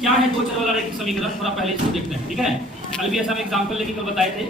क्या है दो चर वाला रैखिक समीकरण, थोड़ा पहले इसको देखते हैं, ठीक है। कल भी ऐसा हम एग्जाम्पल लेके कल बताए थे।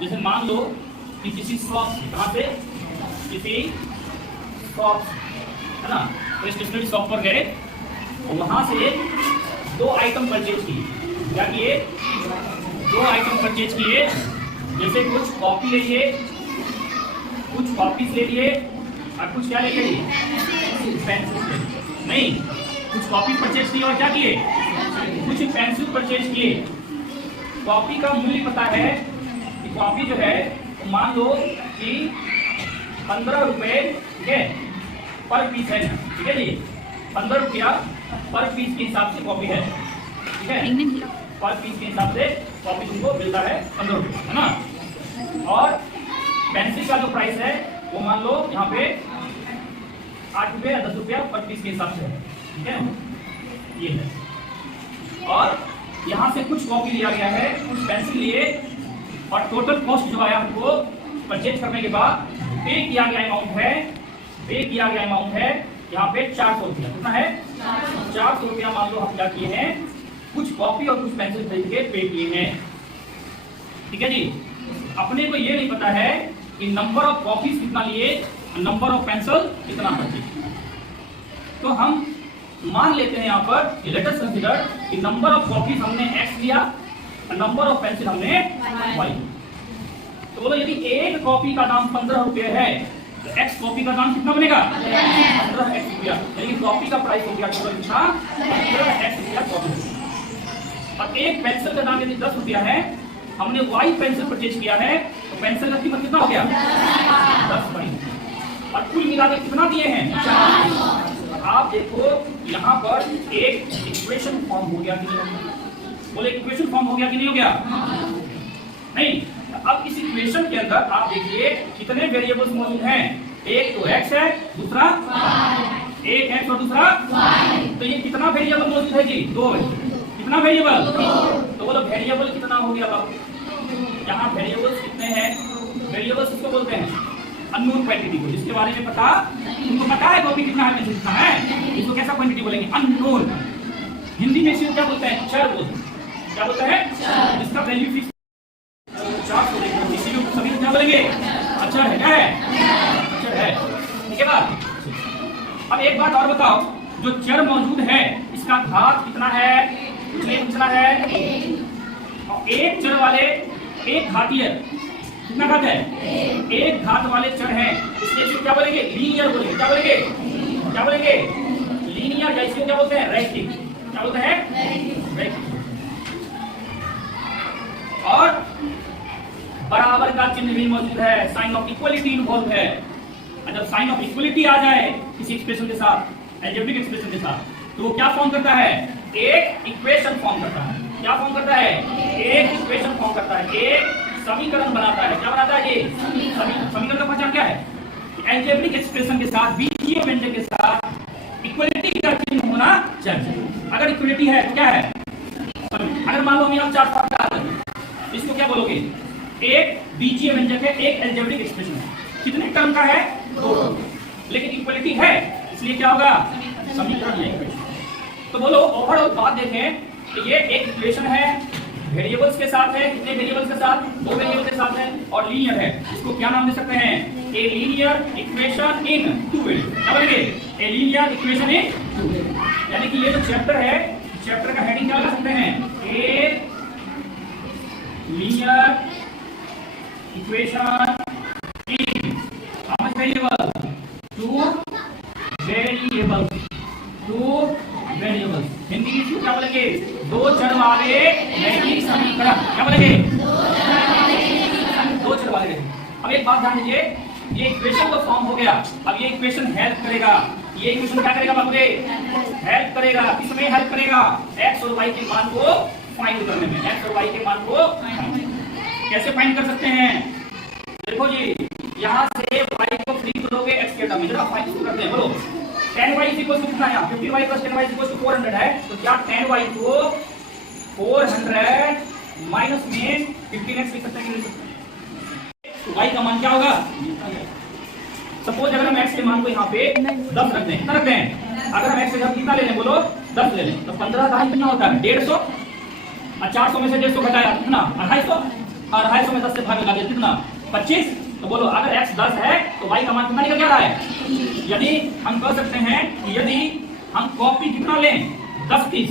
जैसे मान लो कि किसी शॉप से, कहाँ से, किसी शॉप है ना, तो स्टेशनरी शॉप पर गए, वहां से दो आइटम परचेज किए। क्या किए? दो आइटम परचेज किए। जैसे कुछ कॉपी ले लिए, कुछ कॉपीज ले लिए और कुछ क्या ले लिए? पेंसिल। नहीं, कुछ कॉपी परचेज किए और क्या किए? कुछ पेंसिल परचेज किए। कॉपी का मूल्य पता है कि कॉपी जो है मान लो कि 15 रुपए, ठीक है, पर पीस है, ठीक है जी। 15 रुपया पर पीस के हिसाब से कॉपी है, ठीक है। पर पीस के हिसाब से कॉपी तुमको मिलता है 15 रुपये, है ना। और पेंसिल का जो प्राइस है वो मान लो यहाँ पे 8 रुपये या 10 रुपया पर पीस के हिसाब से है, ठीक है, ये है। और यहाँ से कुछ कॉपी लिया गया है, कुछ पेंसिल लिए, और टोटल कॉस्ट जो आया हमको परचेज करने के बाद पे किया गया अमाउंट है यहाँ पे 400 रुपया। कितना है? 400 रुपया मान लो हम क्या किए हैं, कुछ कॉपी और कुछ पेंसिल खरीद के पे किए हैं, ठीक है जी। अपने को ये नहीं पता है कि नंबर ऑफ कॉपीज कितना लिए, नंबर ऑफ पेंसिल कितना परचेज। तो हम मान लेते हैं यहाँ पर, लेट अस कंसीडर कि नंबर ऑफ कॉपीज हमने x लिया और नंबर ऑफ पेंसिल हमने y। तो बोलो यदि एक कॉपी का दाम 15 रुपये है तो x कॉपी का दाम कितना बनेगा? 15x रुपया। यानी कॉपी का प्राइस हो गया टोटल कितना? 15x रुपया कॉपी। और एक पेंसिल का दाम यदि 10 रुपया है, हमने y पेंसिल परचेज किया है, तो पेंसिल का कीमत कितना हो गया? 10 y। और कुल मिलाकर कितना दिए हैं? आप देखो यहाँ पर एक इक्वेशन फॉर्म हो गया कि नहीं हो गया? बोले इक्वेशन फॉर्म हो गया कि नहीं हो गया? नहीं। अब इस इक्वेशन के अंदर आप देखिए कितने वेरिएबल्स मौजूद हैं। एक तो x है, दूसरा एक x और दूसरा y। तो ये कितना वेरिएबल मौजूद है जी? 2 है। कितना वेरिएबल? तो बोलो वेरिएबल कितना हो गया बाबू? यहाँ वेरिएबल्स कितने हैं? वेरिएबल्स किसको बोलते हैं? अननोन क्वांटिटी को, जिसके बारे में पता, तुमको पता है कॉपी कितना है, पेंसिल कितना है, इसको कैसा क्वांटिटी बोलेंगे? अननोन। हिंदी में इसको क्या बोलते हैं? चर बोलते हैं। क्या बोलते हैं? इसका वैल्यू फिक्स सभी क्या बोलेंगे? अच्छा है, क्या है? अच्छा है, ठीक है बात। अब एक बात और बताओ, जो चर मौजूद है इसका घात कितना है? पूछना है। और एक चर वाले, एक घातीय कितना घात है? एक घात वाले चर हैं, इसलिए क्या बोलेंगे? लीनियर बोलेंगे। क्या बोलेंगे? क्या बोलेंगे? लीनियर। या इसको क्या बोलते हैं? रैखिक। क्या बोलते हैं? रैखिक। और बराबर का चिन्ह भी मौजूद है, साइन ऑफ इक्वलिटी इन्वॉल्व है। और जब साइन ऑफ इक्वलिटी आ जाए किसी एक्सप्रेशन के साथ, अलजेब्रिक एक्सप्रेशन के साथ, तो वो क्या फॉर्म करता है? एक इक्वेशन फॉर्म करता है। क्या फॉर्म करता है? एक इक्वेशन फॉर्म करता है, एक समीकरण बनाता है। क्या बनाता है? ये समीकरण का पहचान क्या है? अलजेब्रिक एक्सप्रेशन के साथ, बीजीय व्यंजक के साथ इक्वलिटी का चिन्ह होना चाहिए। अगर इक्वलिटी है तो क्या है? अगर मान लो हम 4 फैक्टर, इसको क्या बोलोगे? एक बीजीय व्यंजक है, एक अलजेब्रिक एक्सप्रेशन है। कितने टर्म का है? 2। लेकिन इक्वलिटी है, इसलिए क्या होगा? समीकरण है। तो बोलो ओवरऑल बात देखें तो ये एक इक्वेशन है, वेरिएबल्स के साथ है। कितने वेरिएबल्स के साथ? 2 वेरिएबल्स के साथ है, और लीनियर है। इसको क्या नाम दे सकते हैं? A linear equation in 2 variables. क्या बोलेंगे? A linear equation in 2 variables. यानी कि ये जो चैप्टर है, चैप्टर का हेडिंग क्या लगा सकते हैं? A linear equation in how much variable? 2 variables. 2 variables. Hindi में इसको क्या बोलेंगे? 2 चर वाले रैखिक समीकरण। क्या बोलेंगे? 2 चर वाले। अब एक बात ध्यान दीजिए, ये इक्वेशन तो फॉर्म हो गया। अब ये इक्वेशन हेल्प करेगा। ये इक्वेशन क्या करेगा बाबू? हेल्प करेगा। किसमें हेल्प करेगा? x और y के मान को फाइंड करने में। x और y के मान को कैसे फाइंड कर सकते हैं? देखो जी, यहाँ से y को फ्री करोगे x के टर्म में। जरा फाइंड करते हैं, बोलो 10y कितना है? 50y + 10y 400 है। तो क्या 10y को 400 माइनस में 15x लिख सकते हैं? तो y का मान क्या होगा? सपोज अगर हम x के मान को यहाँ पे 10 रख दें, कितना रख दें? अगर हम x जगह कितना ले लें बोलो 10 ले लें तो 15 का कितना होता है 150 और 400 में से 150 घटाया कितना 250 और 250 में 10 से भाग लगा दिया कितना 25। तो बोलो अगर x 10 है तो y का मान कितना निकल रहा है। यदि हम कह सकते हैं कि यदि हम कॉपी कितना लें 10 पीस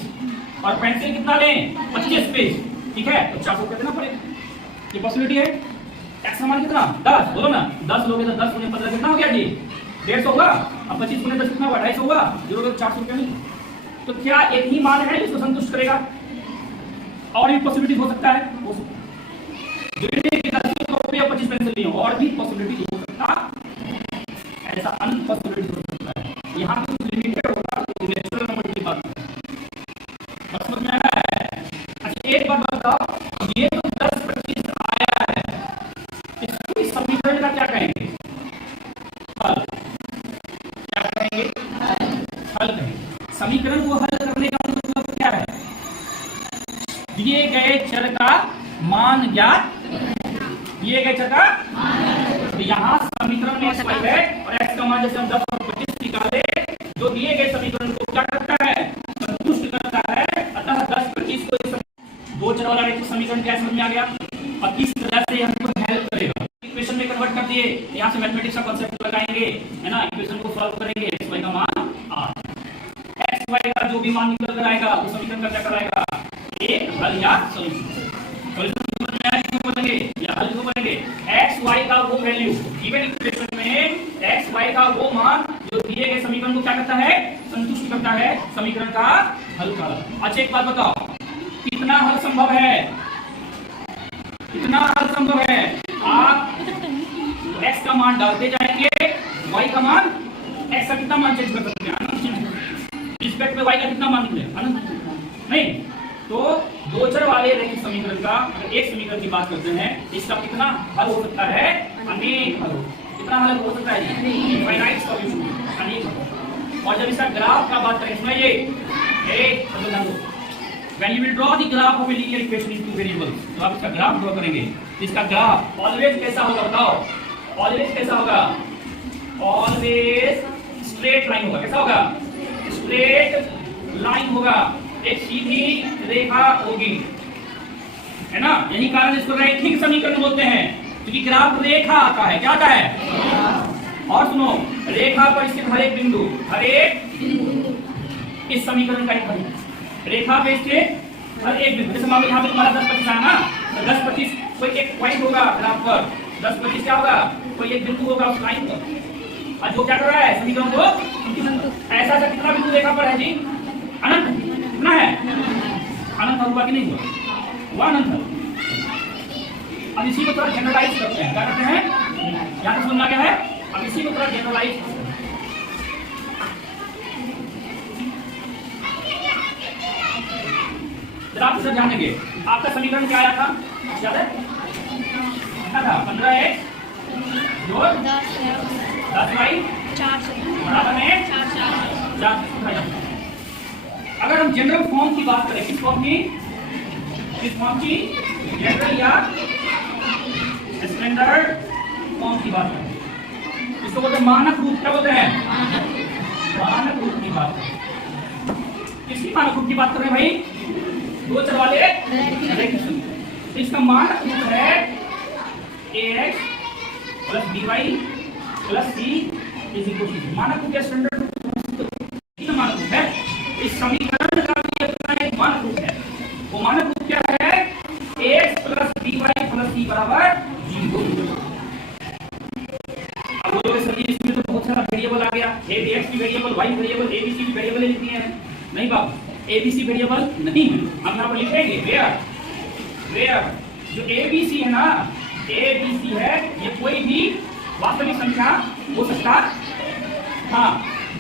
और पेंसिल कितना लें 25 पीस, ठीक है, तो 400 रुपया देना पड़ेगा। ये पॉसिबिलिटी है। x का मान कितना 10 बोलो ना 10 लोगे तो 10 गुने 15 कितना हो गया जी 150 होगा। अब 25 गुने 10 कितना होगा 250 होगा, जोड़ोगे तो 400 रुपया मिलेगा। तो क्या एक ही मान है जिसको संतुष्ट करेगा और भी पॉसिबिलिटी हो सकता है, हो सकता है 25 पेंसिल नहीं हो और भी पॉसिबिलिटी हो सकता, ऐसा अनंत पॉसिबिलिटी हो सकता है। यहाँ पे लिमिटेड होगा नेचुरल नंबर की बात है, समझ में आ रहा है। अच्छा एक बात बताओ, ये तो 10-25 आया है, इसको इस समीकरण का क्या कहेंगे हल, क्या कहेंगे हल कहेंगे। समीकरण को हल करने का मतलब क्या है, दिए गए चर का मान ज्ञात, दिए गए चर का तो यहाँ समीकरण में x है और x का मान जैसे हम 10 और 25 निकाले जो दिए गए समीकरण को क्या करता है संतुष्ट करता है। अतः 10-25 को दो चर वाला रैखिक समीकरण क्या समझ में आ गया और किस तरह से हमको हेल्प करेगा। इक्वेशन में कन्वर्ट कर दिए, यहाँ से मैथमेटिक्स का कांसेप्ट लगाएंगे है ना, इक्वेशन को सॉल्व करेंगे, x y का मान x y का जो भी मान निकल कर आएगा वो समीकरण का क्या कराएगा एक हल या सॉल्यूशन। बनेंगे या हल क्यों बनेंगे x y का वो वैल्यू गिवन इक्वेशन में x y का वो मान जो दिए गए समीकरण को क्या करता है संतुष्ट करता है, समीकरण का हल का। अच्छा एक बात बताओ कितना हल संभव है, कितना हल संभव है। आप x का मान डालते जाएंगे, y का मान x का कितना मान चेंज कर सकते हैं अनंत, रिस्पेक्ट में y का कितना मान निकले अनंत नहीं। तो दो चर वाले रैखिक समीकरण का अगर एक समीकरण की बात करते हैं इसका कितना हल हो सकता है अनेक हल, कितना हल हो सकता है इनफाइनाइट सॉल्यूशन अनेक। और जब इसका ग्राफ का बात करें सुनिए एक when you will draw the graph of a linear equation in two variables, तो आप इसका ग्राफ ड्रॉ करेंगे इसका ग्राफ ऑलवेज कैसा होगा बताओ, ऑलवेज कैसा होगा, ऑलवेज स्ट्रेट लाइन होगा। कैसा होगा स्ट्रेट लाइन होगा, एक सीधी रेखा होगी है ना। यही कारण इसको रैखिक समीकरण बोलते हैं क्योंकि ग्राफ रेखा आता है, क्या आता है। और सुनो रेखा पर स्थित हर एक बिंदु इस समीकरण का एक हल, रेखा पे स्थित हर एक बिंदु, जैसे मान लो यहाँ पे तुम्हारा 10-25 है ना, तो 10-25 कोई एक पॉइंट होगा ग्राफ पर, 10-25 क्या होगा कोई एक बिंदु होगा उस लाइन पर, और जो क्या कर रहा है समीकरण को ऐसा कितना बिंदु रेखा पर है जी अनंत कितना है अनंत हुआ कि नहीं हुआ, हुआ अनंत। अब इसी को थोड़ा जनरलाइज करते हैं, क्या करते हैं यहाँ तक समझ आ गया है। अब इसी को थोड़ा जनरलाइज करते हैं, जरा आप इसे ध्यान देंगे। आपका समीकरण क्या आया था याद है, क्या था 15x जोड़ 10y बराबर में 4। अगर हम जनरल फॉर्म की बात करें, किस फॉर्म की, किस फॉर्म की जनरल या स्टैंडर्ड फॉर्म की बात करें, इसको बोलते हैं मानक रूप। क्या बोलते हैं मानक रूप की बात करें। किसकी मानक रूप की बात कर रहे हैं भाई, दो चर वाले इसका मानक रूप है ax + by + c = मानक रूप या स्टैंडर्ड रूप, मानक रूप है इस समीकरण का भी अपना एक मानक रूप है। वो मानक रूप क्या है ax + by + c बराबर 0। अब बोलोगे सर इसमें तो बहुत सारा वेरिएबल आ गया, x की वेरिएबल y वेरिएबल abc की वेरिएबल लिखनी है। नहीं बाबू abc वेरिएबल नहीं है, हम यहाँ पर लिखेंगे वेयर जो abc है ना, abc है ये कोई भी वास्तविक संख्या हो सकता हाँ।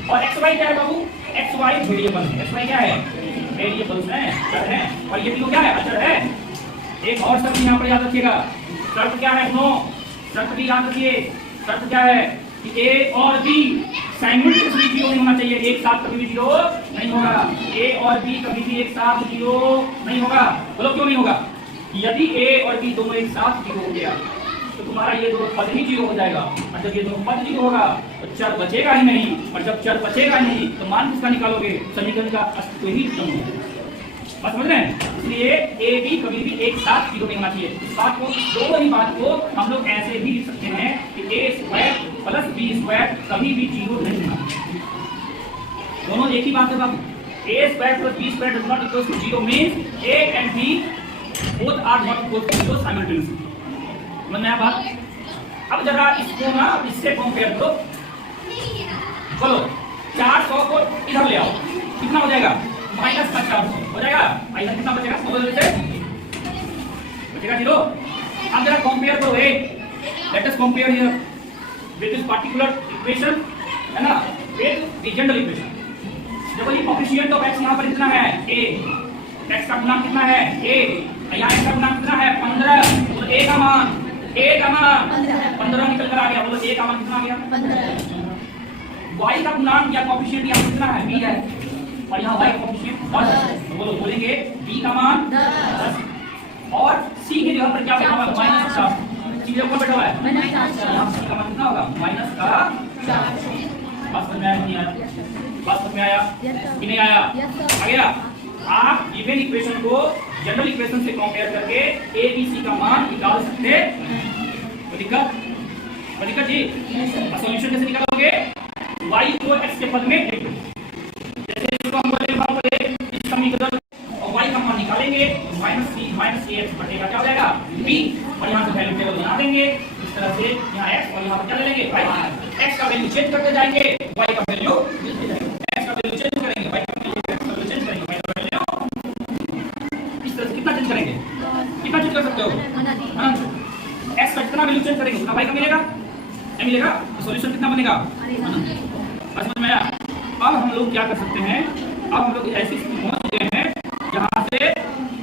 और xy क्या है बाबू, xy वेरिएबल है, xy क्या है वेरिएबल्स हैं, चर हैं, और ये भी तो क्या है अचर है। एक और शर्त यहाँ पर याद रखिएगा, शर्त क्या है नो, शर्त भी याद रखिए। शर्त क्या है कि a और b साइमल्टेनियसली 0 नहीं होना चाहिए, एक साथ कभी भी 0 नहीं होगा। a और b कभी भी एक साथ 0 नहीं होगा। बोलो क्यों नहीं होगा, यदि a और b दोनों एक साथ 0 हो गया तो तुम्हारा ये दोनों पद ही 0 हो जाएगा, और जब ये दोनों पद 0 होगा तो चर बचेगा ही नहीं, और जब चर बचेगा नहीं तो मान किसका निकालोगे, समीकरण का अस्तित्व ही खत्म हो जाएगा। बात समझ रहे हैं? इसलिए ए बी कभी भी एक साथ 0 नहीं होना चाहिए। इस बात को, दोनों ही बात को हम लोग ऐसे भी लिख सकते हैं कि ए स्क्वायर प्लस बी स्क्वायर कभी भी 0 नहीं होना। दोनों एक ही बात है बाबू, A square plus B square does not equal to 0 means A and B both are not equal to 0 simultaneously. समझ में आया बात? अब जरा इसको ना इससे कंपेयर करो, बोलो 400 को इधर ले आओ, कितना हो जाएगा, माइनस का 400 हो जाएगा, माइनस कितना बचेगा, 100 बचेगा 0। अब जरा कंपेयर करो, let us compare here with this particular equation, है ना, विद द जनरल इक्वेशन। देखो ये कोएफिशिएंट ऑफ x यहां पर कितना है, a, x का गुणांक कितना है, a, यहां x का गुणांक कितना है 15, तो a का मान 15 निकल कर आ गया। बोलो a का मान कितना आ गया 15। y का गुणांक या कोएफिशिएंट यहां कितना है, b है, और यहाँ y कोएफिशिएंट 10, तो बोलो बोलेंगे b का मान 10, और c की जगह पर क्या बैठा हुआ है, माइनस का, c के ऊपर बैठा हुआ है माइनस का, यहाँ c का मान कितना होगा, माइनस का 4। बात समझ में आया नहीं आया? बात समझ में आया कि नहीं आया? आ गया? आप गिवन इक्वेशन को जनरल इक्वेशन से कंपेयर करके a b c का मान निकाल सकते हैं। कोई दिक्कत जी? सॉल्यूशन कैसे निकालोगे, y को x के पद में लिख दो, जैसे इसको हम बोले इस समीकरण और y का मान निकालेंगे, माइनस c x बटेगा क्या हो जाएगा b, और यहाँ से वैल्यू टेबल बना देंगे इस तरह से, यहाँ x और यहाँ पर क्या ले लेंगे y, x का वैल्यू चेंज करते जाएंगे, y का वैल्यू मिलते जाएगा, x का वैल्यू चेंज करेंगे, y का वैल्यू चेंज करेंगे, y का वैल्यू इस तरह से कितना चेंज करेंगे, कितना चेंज कर सकते हो, x का कितना वैल्यू चेंज करेंगे उतना y का मिलेगा, नहीं मिलेगा, तो सॉल्यूशन कितना बनेगा, समझ में आया? अब हम लोग क्या कर सकते हैं, अब हम लोग ऐसी स्थिति पहुंच गए हैं जहां से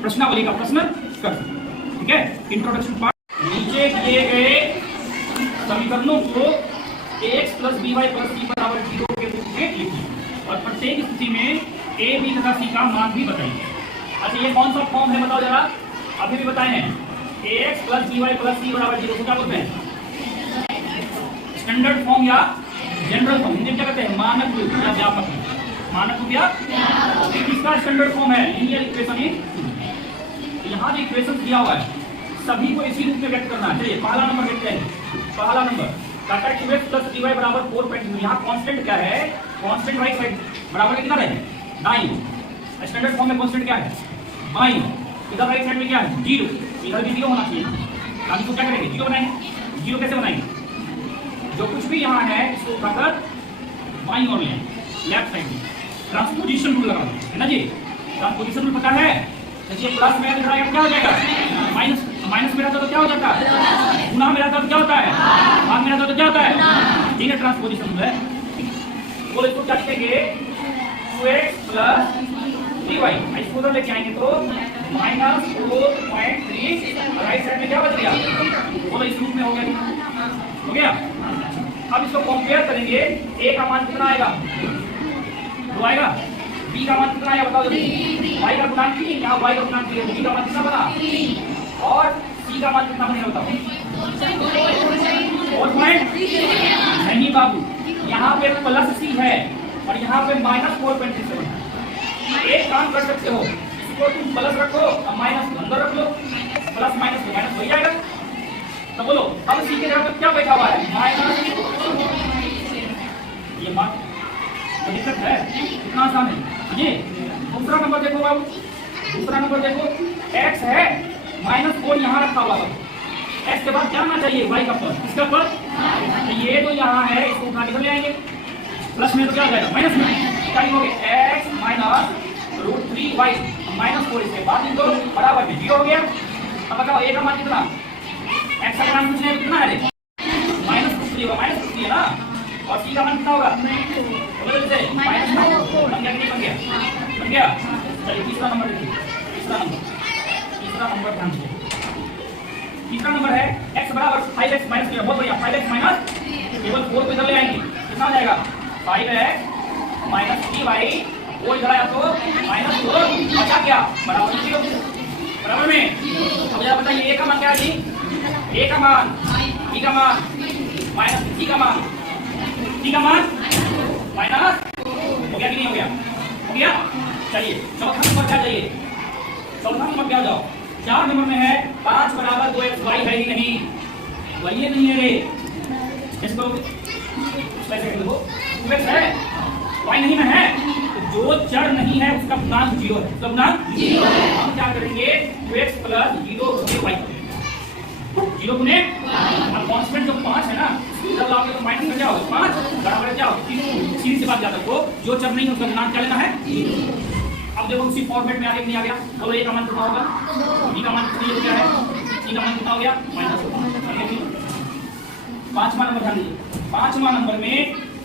प्रश्नावली का प्रश्न कर सकते हैं। ठीक है, इंट्रोडक्शन पार्ट। नीचे किए गए समीकरणों को ax plus by plus c बराबर 0 के रूप में लिखिए, और प्रत्येक स्थिति में a b तथा c का मान भी बताइए। अच्छा ये कौन सा फॉर्म है बताओ जरा, अभी भी बताए हैं, ax plus by plus c बराबर 0 को क्या बोलते हैं, स्टैंडर्ड फॉर्म या जनरल फॉर्म, हिंदी में क्या कहते हैं, मानक रूप या व्यापक, मानक रूप या किसका स्टैंडर्ड फॉर्म है, लीनियर इक्वेशन। यहाँ जो इक्वेशन दिया हुआ है सभी को इसी रूप में व्यक्त करना है। चलिए पहला नंबर देखते हैं, पहला नंबर टाटा क्यूएक्स प्लस dy बराबर 4.2। यहाँ कांस्टेंट क्या है, कांस्टेंट राइट साइड बराबर कितना रहेगा, दाईं, स्टैंडर्ड फॉर्म में कांस्टेंट क्या है, बाईं, इधर राइट साइड में क्या है 0, इधर भी 0 होना चाहिए। हम इसको क्या करेंगे, 0 बनाएंगे। 0 कैसे बनाएंगे, जो कुछ भी यहाँ है इसको उठाकर बाईं ओर लें, लेफ्ट साइड में ट्रांसपोजिशन रूल लगा दें, है ना जी, ट्रांसपोजिशन रूल पता है, जैसे प्लस में दिखाएगा क्या हो जाएगा, माइनस, माइनस में रहता तो क्या हो जाता है, गुना में रहता तो क्या होता है, भाग में रहता तो क्या होता है, ठीक है, ट्रांसपोजिशन रूल है। बोले इसको क्या लिखेंगे, 2x प्लस 3y, इसको उधर लेके आएंगे तो माइनस 4.3, राइट साइड में क्या बच गया, बोलो इस रूप में हो गया। अब इसको कंपेयर करेंगे, a का मान कितना आएगा, 2 आएगा, b का मान कितना आएगा बताओ जल्दी, y का गुणांक 3, यहाँ y का गुणांक 3, b का मान कितना बना, और c का मान कितना बनेगा बताओ, 4.3 नहीं बाबू, यहाँ पे प्लस c है और यहाँ पे माइनस 4.37 है। एक काम कर सकते हो, इसको तुम प्लस रखो और माइनस अंदर रख लो, प्लस माइनस माइनस हो जाएगा। तो बोलो अब सी के जगह पर क्या बैठा हुआ है, माइनस, ये बात तो दिक्कत है, इतना आसान है ये। दूसरा नंबर देखो बाबू, दूसरा नंबर देखो, x है, -4 यहाँ रखा हुआ है, x के बाद क्या आना चाहिए, y का पद, इसका पद, तो ये तो यहाँ है, इसको उठा के ले आएंगे, प्लस में तो क्या हो जाएगा, माइनस में क्या लिखोगे, x माइनस √3y -4, इसके बाद इनको बराबर में 0 हो गया। अब बताओ a का मान कितना, x का मान पूछने में कितना है, -3 होगा, -3 है ना, और c का मान कितना होगा, बोलो जैसे -4 बन गया कि नहीं बन गया, बन गया। चलिए तीसरा नंबर देखिए, तीसरा नंबर ध्यान दीजिए, तीसरा नंबर है x बराबर 5x माइनस 3, बहुत बढ़िया, 5x माइनस केवल 4 को इधर ले आएंगे, कितना हो जाएगा, 5x माइनस 3y, वो इधर आया तो -4 बचा क्या, बराबर में। अब जरा बताइए a का मान क्या है जी, a का मान टी का मान माइनस टी का मान माइनस हो गया कि नहीं हो गया? हो गया। चलिए चौथा नंबर क्या चाहिए? चौथा नंबर क्या जाओ? 4 नंबर में है 5 बराबर 2x y है ही नहीं, वही नहीं है रे। इसको कैसे कर लो? 2x है y नहीं में है, तो जो चर नहीं है उसका पूर्णांक 0 है। उसका पूर्णांक 0 है। हम क्या करेंगे? 2x प्लस 0 गुणे y 0 गुणे अब कांस्टेंट जो 5 है ना, जब लाओगे तो माइनस कर जाओगे 5 बराबर क्या हो? सीधी सी बात याद रखो, जो चर नहीं है उसका पूर्णांक क्या लेना है? अब देखो उसी फॉर्मेट में आ गया नहीं आ गया? तो a का मान कितना होगा? b का मान कितना क्या है? c का मान कितना हो गया? माइनस 5वां नंबर ध्यान दीजिए। 5वां नंबर में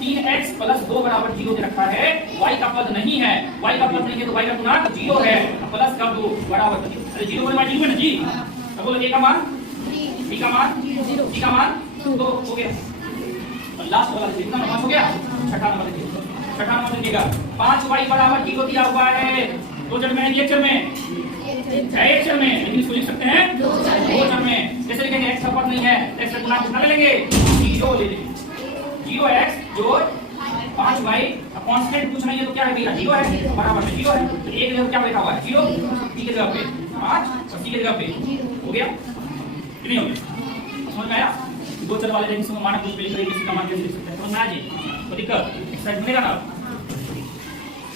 3x प्लस 2 बराबर 0 दे रखा है, y का पद नहीं है। y का पद नहीं है तो y का पूर्णांक 0 है, प्लस का 2 बराबर 0 बोले 0 है ना जी। अब बोलो a का मान, b का मान, c का मान तो हो गया। लास्ट वाला कितना नंबर हो गया? छठा नंबर देखिए। छठा नंबर देखिएगा 5y बराबर 0 दिया हुआ है, दो चर में है, एक चर में है, एक चर में, लेकिन इसको लिख सकते हैं दो चर में। जैसे लिखेंगे x का पद नहीं है, x का गुणांक कितना ले लेंगे? 0 ले लेंगे। 0x जोड़ 5y, अब कांस्टेंट कुछ नहीं है तो क्या है भैया? 0 है, बराबर में 0 है, तो एक जगह क्या लिखा हुआ है? 0, b की जगह पे 5 और c की जगह पे हो गया कि नहीं हो गया? समझ में आया? दो चर वाले लेकिन मानक रूप में लिख रहे हैं, किसी का मान कैसे लिख सकते हैं? समझ में आया जी? तो दिक्कत एक्सरसाइज मिलेगा ना?